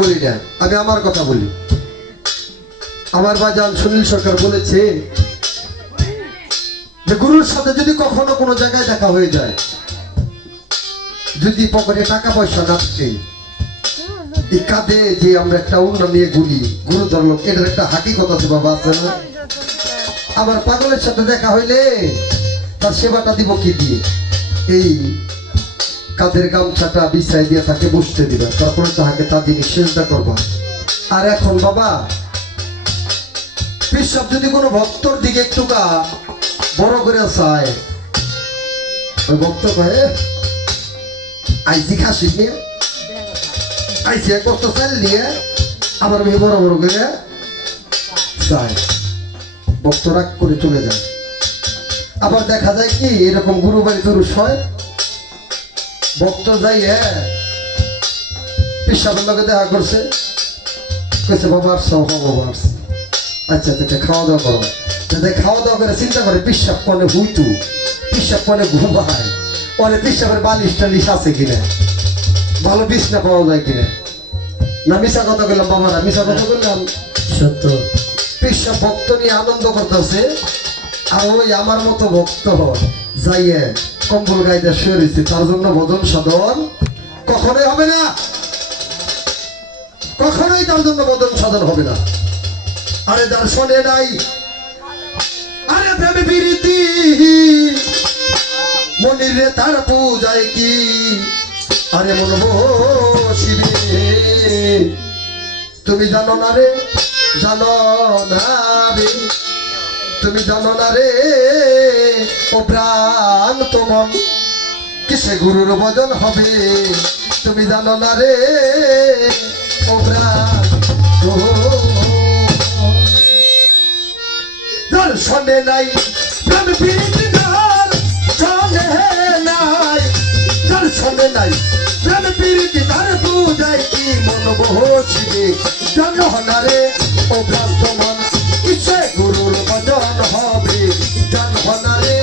বলি না, আমি আমার কথা বলি। আমার বাজান সুনীল সরকার বলেছে যে গুরুর সাথে যদি কখনো কোনো জায়গায় দেখা হয়ে যায়, যদি পকেটে টাকা পয়সা না থাকে, এই কাঁধে যে আমরা একটা উন্না নিয়ে গুলি, গুরু ধরল, এটার একটা হাকিকত আছে বাবা, আছে না? আমার পাগলের সাথে দেখা হইলে তার সেবাটা দিব কি দিয়ে? এই কাঁধের গামছাটা বিছাই দিয়ে তাকে বসতে দিবে, তারপরে তাহাকে তার জিনিস চেষ্টা করবা। আর এখন বাবা পিসাব যদি কোনো ভক্তর দিকে একটু বড় করে চায়, ওই ভক্ত কয়ে আইসি খাসি নিয়ে আইসি এক বস্তা চাল নিয়ে আবার মেয়ে বড় বড় করে চায়, ভক্ত রাগ করে চলে যায়। আবার দেখা যায় কি এরকম গুরু বাড়ি পুরুষ হয়, ভক্ত যাই পিসাবের লগে দেখা করছে, কইছে বাবা আসছে, বাবা আসছে, আচ্ছা আচ্ছা খাওয়া দাওয়া করো। খাওয়া দাওয়া করে চিন্তা করে পিসাব পনে হুইতু, পিসাব পনে ঘুমায়, পরে পিসাবের বালিশ টালিশ আছে কিনা, ভালো বিছনা পাওয়া যায় কিনা। না মিশা কথা বললাম বাবারা, মিশা কথা বললাম সত্য। পিসাব ভক্ত নিয়ে আনন্দ করতেছে, আর ওই আমার মতো ভক্ত যাইয়ে কম্বল গাইতে শুয়ে রয়েছে, তার জন্য ভজন সাধন কখনোই হবে না, কখনোই তার জন্য ভজন সাধন হবে না। আরে দর্শনে নাই, আরে প্রেমে প্রীতি, মনিরে তার পূজায় কি, আরে মন শিবে তুমি জানো না রে, জানো না রে, তুমি জানো না রে ও প্রাণ তোমার কিসে গুরুর ভজন হবে, তুমি জানো না রে ও প্রাণ। দর্শনে নাই প্রেম প্রীতি, দর্শনে নাই, দর্শনে নাই প্রেম প্রীতি, তার পূজায় কি মন বসিবে, জানো না রে ও প্রাণ তোমার কিসে গুরুর ভজন হবে, জানো না রে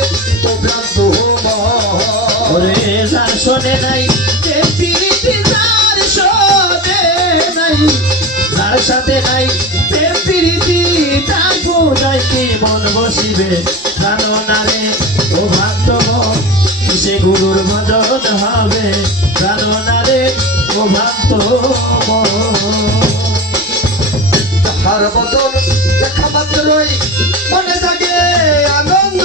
ও প্রাণ তোমার। ওরে যার শোনে নাই প্রেম প্রীতি, যার শোনে নাই, যার সাথে নাই প্রেম প্রীতি, তার পূজায় কি মন বসিবে, জানো না রে ও ভক্তগণ কিসে গুরুর ভজন হবে, জানো না রে ও ভক্তগণ। তাহার বদন দেখা মাত্রই মনে জাগে আনন্দ,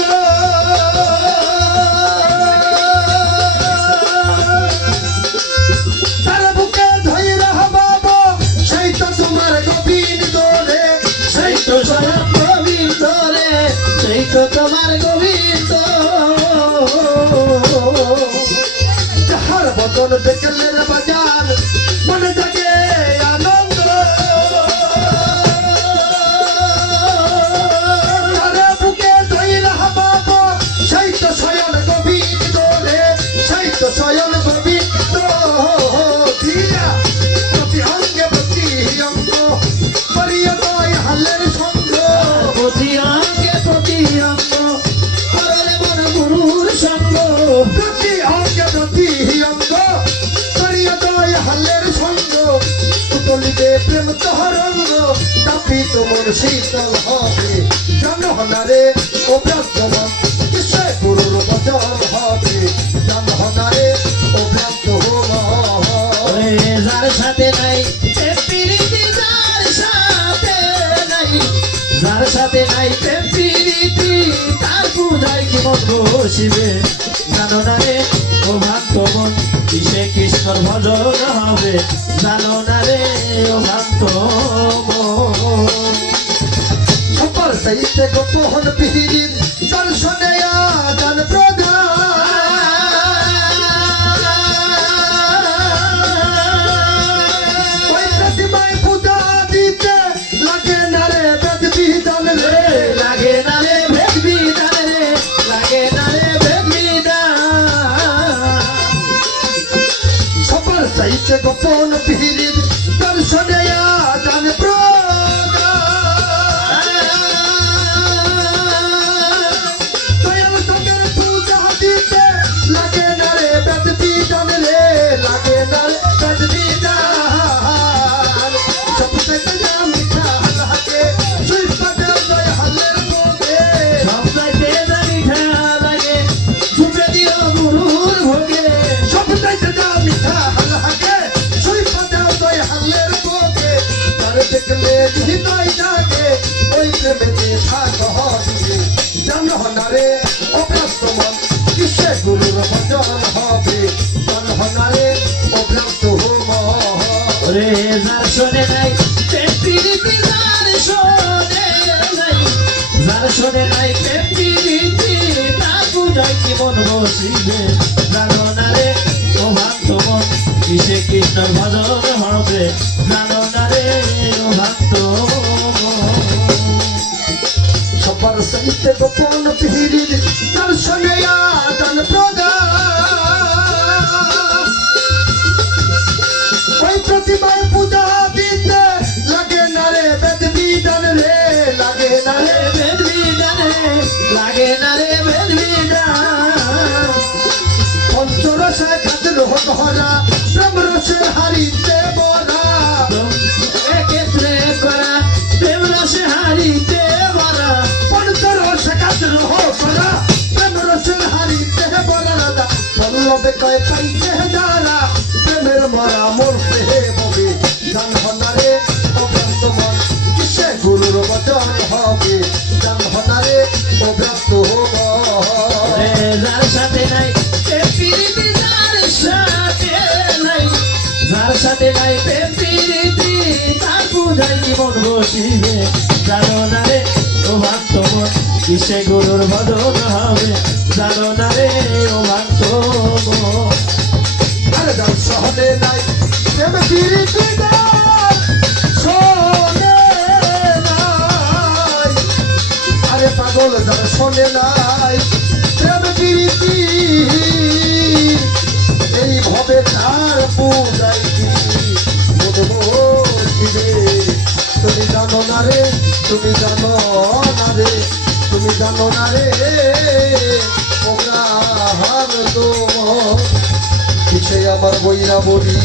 তার বুকে ধৈরা বাবা সেই তো তোমার গোবিন্দ রে, সেই তো স্বয়ং গোবিন্দ রে, সেই তো তোমার গোবিন্দ। তাহার বদন দেখলে বাজার মনে জাগে আনন্দ, তার বুকে ধৈরা বাবা সেই তো স্বয়ং গোবিন্দ রে, সেই তো স্বয়ং গোবিন্দ। দিয়া প্রতি অঙ্গে প্রতি অঙ্গ করিয়া নয় হালের সঙ্গ, প্রতি অঙ্গে প্রতি অঙ্গ করলে মন গুরুর সঙ্গ, প্রতি অঙ্গে প্রতি অঙ্গ করিয়া নয় হালের সঙ্গ, তুলিবে প্রেম তহরঙ্গ, তাপি তোমার শীতল হবে, জানো না রে ও প্রান্তমান কিসে গুরুর ভজন হবে, জানো না রে ও প্রান্তমান। ওরে যার সাথে নাই প্রেম প্রীতি, যার সাথে নাই, যার সাথে নাই প্রেম প্রীতি, তার পূজায় কি মন বসিবে, জানো না রে ও ভক্তগণ কিসে কৃষ্ণর ভজন হবে, জানো না রে ও ভক্তগণ। সবার সাইতে গোপন পিহির দর্শনে আদান প্রদান, ওই প্রতিমায় পূজা দিতে লাগে না রে বেদ বিধান রে, লাগে না রে ভেদ বিধান রে, লাগে না রে ভেদ বিধান। সবার সাইতে গোপন পিহির দর্শনে আদান প্রদান, দয়াল তোদের পূজা দিতে লাগে না রে বেদ বিধান রে, লাগে না রে বেদ বিধান। হৃদয় জাগে ওই প্রেমেতে থাক হবে জানো না রে অভ্রান্ত মন কিসে গুরুর ভজন হবে জানো না রে অভ্রান্ত মন রে যার শোনে নাই প্রেম প্রীতি যার শোনে নাই যার শোনে নাই প্রেম প্রীতি তার বুঝাই কি মন বসিবে জানো না রে ও ভক্ত মন কিসে কৃষ্ণ ভজন হবে জানো না রে ও ভক্ত মন সবার সহিতে গোপন পিহিরিল দর্শনে আদান প্রদান ওই প্রতিমায় পূজা দিতে লাগে না রে বেদ বিধান রে লাগে না রে বেদ বিধানে লাগে না রে বেদ বিধান পঞ্চরসে কাজল হরা প্রেম রসে হারিতে বরা এক্ষেত্রে করা প্রেম রসে হারিতে বরা পঞ্চরসে কাজল হরা প্রেম রসে হারিতে বরা রাধা পল্লবে কয় পাইতে যারা প্রেমের মরা মরতে হবে জানহনারে অভ্রান্ত মন কিসে গুরুর বচন হবে জানহনারে অভ্রান্ত মন রে যার সাথে নাই প্রেম প্রীতি যার সাথে নাই যার সাথে নাই প্রেম প্রীতি তার বুঝাই জীবন বসিবে জানো না রে ও ভক্ত মন কিসে গুরুর ভজন হবে জানো না রে ও ভক্ত মন আরে যার সহনে নাই প্রেম প্রীতি যার শোনে নাই আরে পাগল যার শোনে নাই প্রেম প্রীতি এই ভবে তার পূজাই বসিবে তুমি জানো না রে তুমি জানো না রে তুমি জানো না রে হার তোমার পিছে আমার বইরা বলি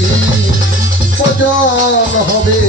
ভজন হবে